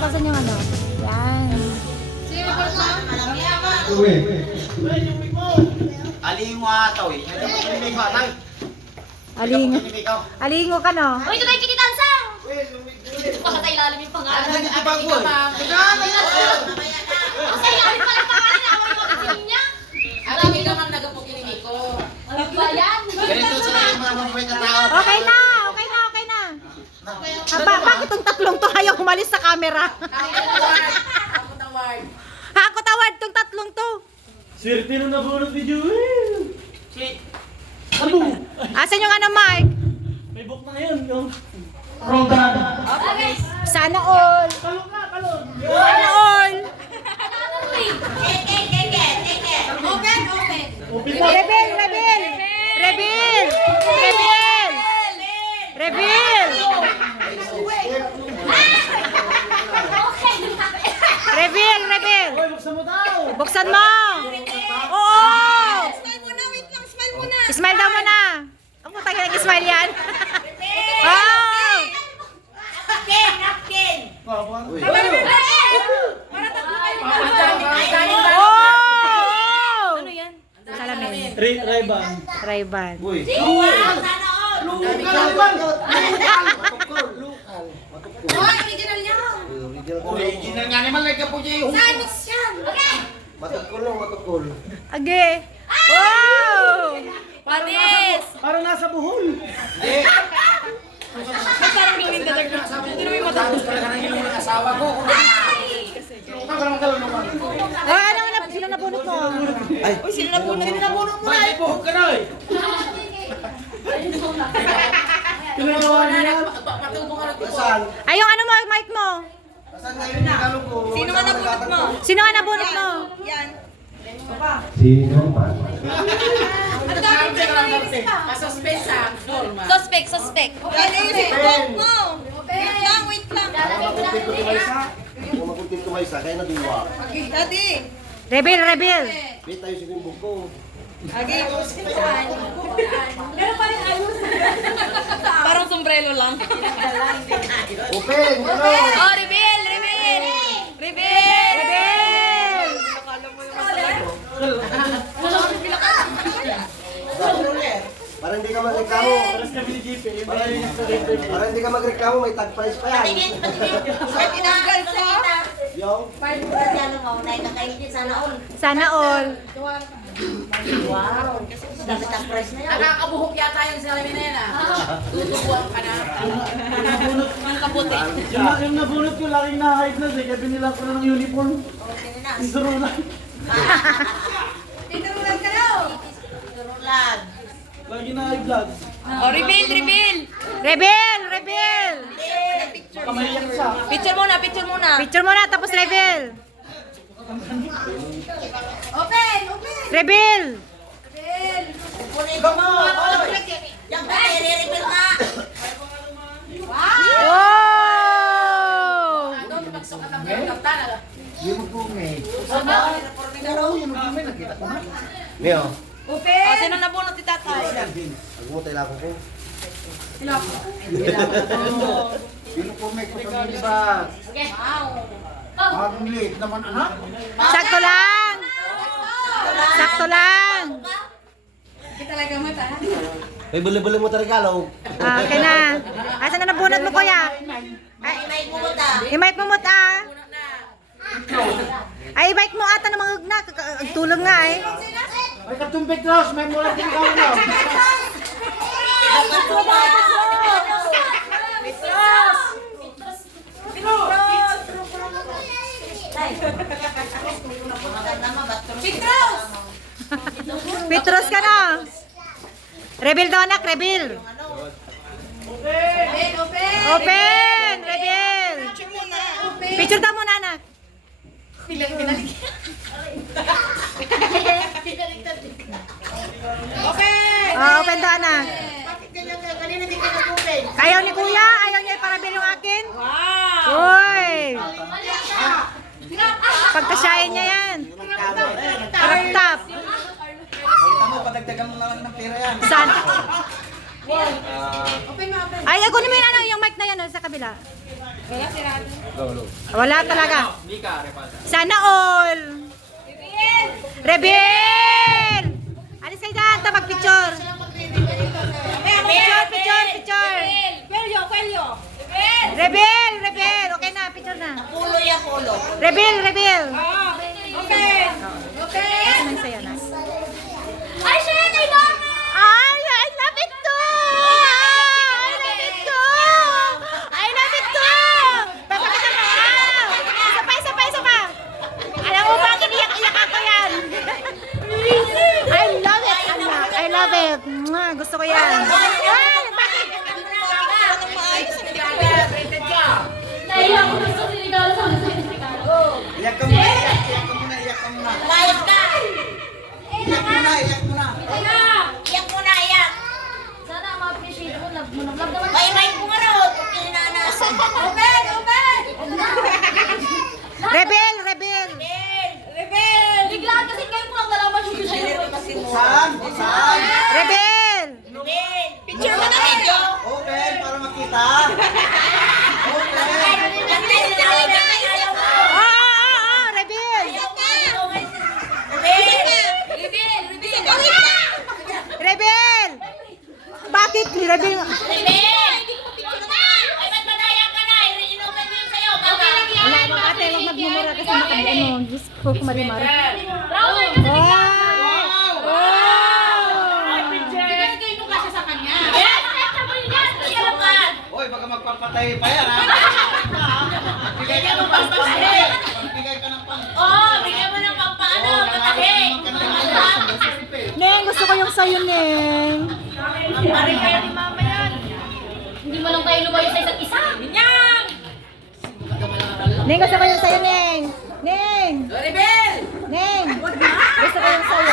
Pasan yung ano. Yan. Aling mo ataw eh. Hindi ko atay. Alingo ka no? Uy, ito tayo kinitansang! Baka tayo ilalim yung pangalan. Ano yung ibang ko? Baka ilalim pala yung pangalan na away mo kasi niya. Alam ka man nagapukinig ko. Ano ba yan? Ganito sila yung mga mabait na tao. Okay na! Okay na! Okay na! Bakit itong tatlong to ayaw umalis sa camera? Ako na word. Hakot award itong tatlong to. Swerte na nabunod ni Jewel. Ano? Asan yung ano, Mark? May book na ngayon. Yung... Okay. Sana all! Kalong ka, kalong. Sana all! Open, open. Open na. Reveal! Reveal! Reveal! Reveal! Reveal! Reveal! Reveal! Hoy, buksan mo daw. Buksan mo! Oo! Smile muna, wait lang, smile muna. Smile daw muna! Ang putang ina nag-smile yan! Oh! Oh! Ano yan? Salamin. Ray-Ban. Ray-Ban. Uy. Oh, original niya. Original nga naman like po siya yung Sanos yan. Okay. matukol. Age! Wow! Panis. Parang nasa buhol. Parang gawin ka talaga. Hindi naman matapos. Yung mga asawa ko. Oh, ano na? Sino nabunot mo? Uy, sino nabunot mo? May buhok ka na eh. Pinagawa niya yan. Matubong ka na Saan? Ay, yung ano mo, mic mo? Saan nga yung regalo ko? Sino nga nabunot mo? Sino nga nabunot mo? Yan. Sino man? Ang dami ko na Masuspense sa forma. Suspect, suspect. Okay, yung book mo. Wait lang, wait lang. Makunting ko tumaysa. Kung makunting tumaysa, kaya nadiwa. Daddy. Reveal, reveal. Wait tayo sa buhok ko. Pero pa rin ayos. Parang sombrero lang. Open! Ano? Oh, reveal, reveal. Reveal. Reveal! Para hindi ka magreklamo. Paras kami ni JP. Yung mga yun yung surrender. Para hindi ka magreklamo, may tag price pa yan. Tinanggal ko. Yung? Sana all. Nakakabuhok yata yung salamin na yan ah. Tutubuan ka na. Yung nabunot ko, laking na-hide na. Kaya binilang ko na ng uniform. Indurulan. Tinurulan ka daw. Lagi na-hide vlog. Oh, reveal, reveal. Reveal, reveal. Kamaliyak siya. Picture muna, picture muna. Picture mo na, tapos reveal. Open, open. Reveal. Oh! Magsukat ang mga kaptan. Leo. Open. Oh, sino nabunot si tatay? Agumutay lang ko. Pinukumay ko sa mga iba. Ang liit naman anak. Sakto lang. Sakto lang. Talaga mata. May buli-buli mo ta regalo. Okay na. Asan na nabunot mo, kuya? Ay, i-mic mo muta. Ay, i-mic mo ata na mga na. Tulong nga eh. Ay, katumbik Ross. May mula din ikaw na. Petros ka na. Reveal daw anak, reveal. Open, open. Open! Reveal! Picture muna. Open. Picture daw muna anak. Open. Open daw anak. Ayaw ni kuya, ayaw niya i-reveal yung akin. Wow. Uy! Pagkasyahin niya yan. Harap top. Tama, padagdagan mo na lang ng pera yan. Saan? Ay, ako naman yung ano, yung mic na yan oh, sa kabila. Wala si Rado. Wala talaga. Sana all. Rebel! Alis kayo dyan, ito mag-picture. Picture. Kwelyo. Rebel! Okay na, picture na. Pulo yan, pulo. Rebel! Okay. Kasi nang sayo na. Ay, shit! I love it! Ay, I love it too! I love it too! Papakita mo! Isa pa! Alam mo ba, iniyak ako yan! I love it, anak! I love it! Mwah, gusto ko yan! Ay, bakit? Naiyak ko gusto sinigalo sa sinigalo. Iyak ka muna. Mayos ka. Iyak muna. Iyak mo na, iyak. Sana ma-appreciate mo. Love mo na. Love naman. May ko nga raw. Pag kinanasan. Open! Rebel! Biglaan kasi ngayon ko lang nalaman yung sa'yo. Saan? Rebel! Picture mo na video. Open para makita. Rebel! Rebel! Bakit? Rebel! Wala mo ate, huwag magmumura kasi ano, Diyos ko, kumarimar. Hoy, baka magpapatay pa yan ha. Bigay ka ng pang. Neng, gusto ko yung sayo, Neng. Hindi mo lang tayo lumayo sa isa't isa. Ganyan! Neng, gusto ko yung sayo, Neng. Neng! Gusto ko yung sayo.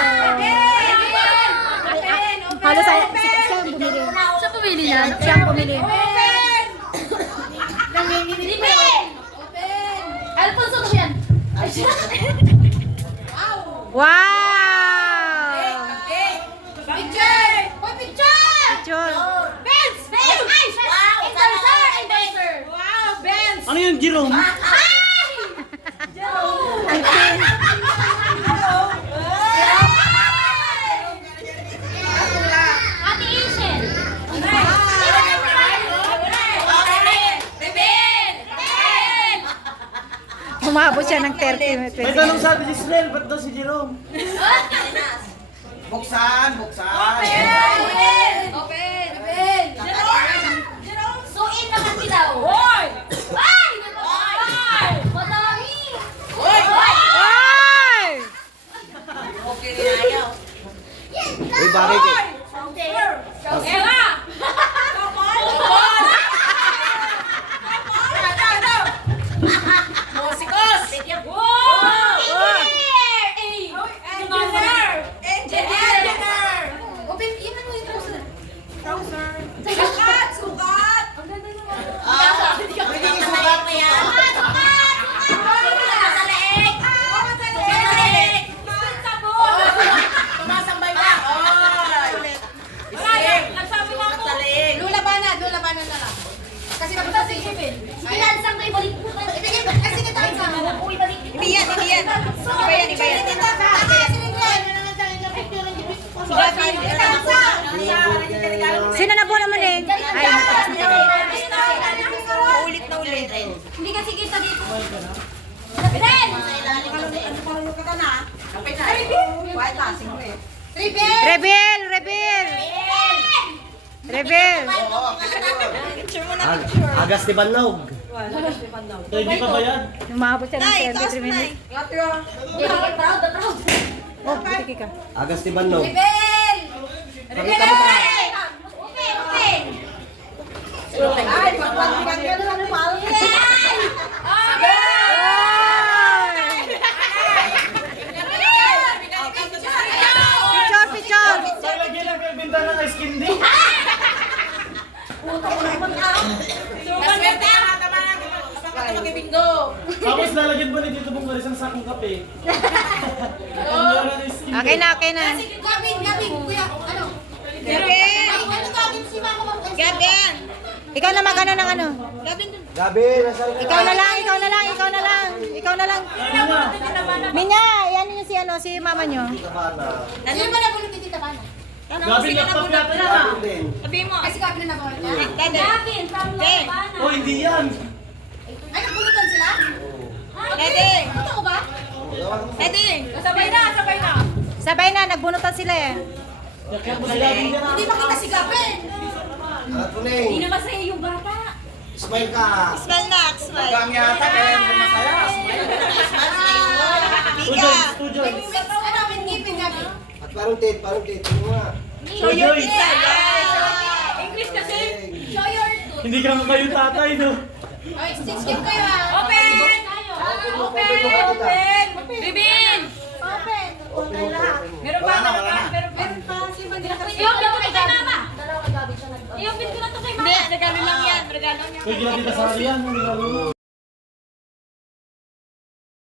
Halos siya ang bumili. Siya pumili na. Siya ang bumili. Alfonso to yan. Ay, siya. Wow! Picture! Picture! Benz! Endorser! Wow, Benz! Ano yung Jerome? Ang tin. Ate Asian! Umabot siya ng 30. May tanong sabi si Snell, ba't daw si Jerome? Buksan. Open! Suin naman kita. Hoy! Ay! Madami! Ay! Uy, bakit eh? Eva! Musikos. Tumasambay ba? Lulabanan na lang. Kasi mabuta si Kevin. Sige na, isang kayo balik. Kasi kita tayo sa Uy, balik. Iba yan. Iba yan. Sino na po naman, Neng? Ay, mataas na kami. Ulit na ulit. Hindi kasi kita dito. Ben! Rebel! Agas ni Banlaw. So, hindi pa bayad? Umabot siya ng 33 minutes. Proud. Oh, sige ka. Agas ni Banlaw. Rebel! Picture! Sa lagyan ng benta ng ice candy. Naswerte ang mga kamanang mag-ibinggo. Tapos lalagyan ba ni Tito Bong isang sakong kape? Ang ng ice candy. Okay na. Gabin, kuya. Ano? Ano tawagin si Gaben! Ikaw na magano ng ano. Gabi, nasaan ka? Ikaw na lang, ikaw na lang, ikaw na lang. Ikaw na lang. Minya, yan yung si ano, si mama nyo. Kabana. Sino ba nabulot ni Tita Bana? Gabi, laptop na pala. Gabi din. Sabi mo. Kasi Gabi na nabulot niya? Dede. Oh, hindi yan. Ay, nabulutan sila? Dede. Totoo ba? Dede. Sabay na, sabay na. Sabay na, nagbunutan sila eh. Kaya mo si Gabi yan. Hindi makita si Gabi. Alat ko Neng. naman sa'yo yung bata. Smile ka. Smile na, smile. Gang yata, kaya hindi masaya. Smile. Mika. Studio. Ano, may ngipin Gabi? At parang tit. Ano nga? Show your English kasi. Show your Hindi ka kayo tatay, no? Ay, skip kayo ah. Open! Open! Bibin! Open! Meron pa, meron pa, meron pa. I-open ko na kay mama. I-open ko na to kay mama. Hindi, regalo lang yan. Regalo niya. Pwede natin kasali yan.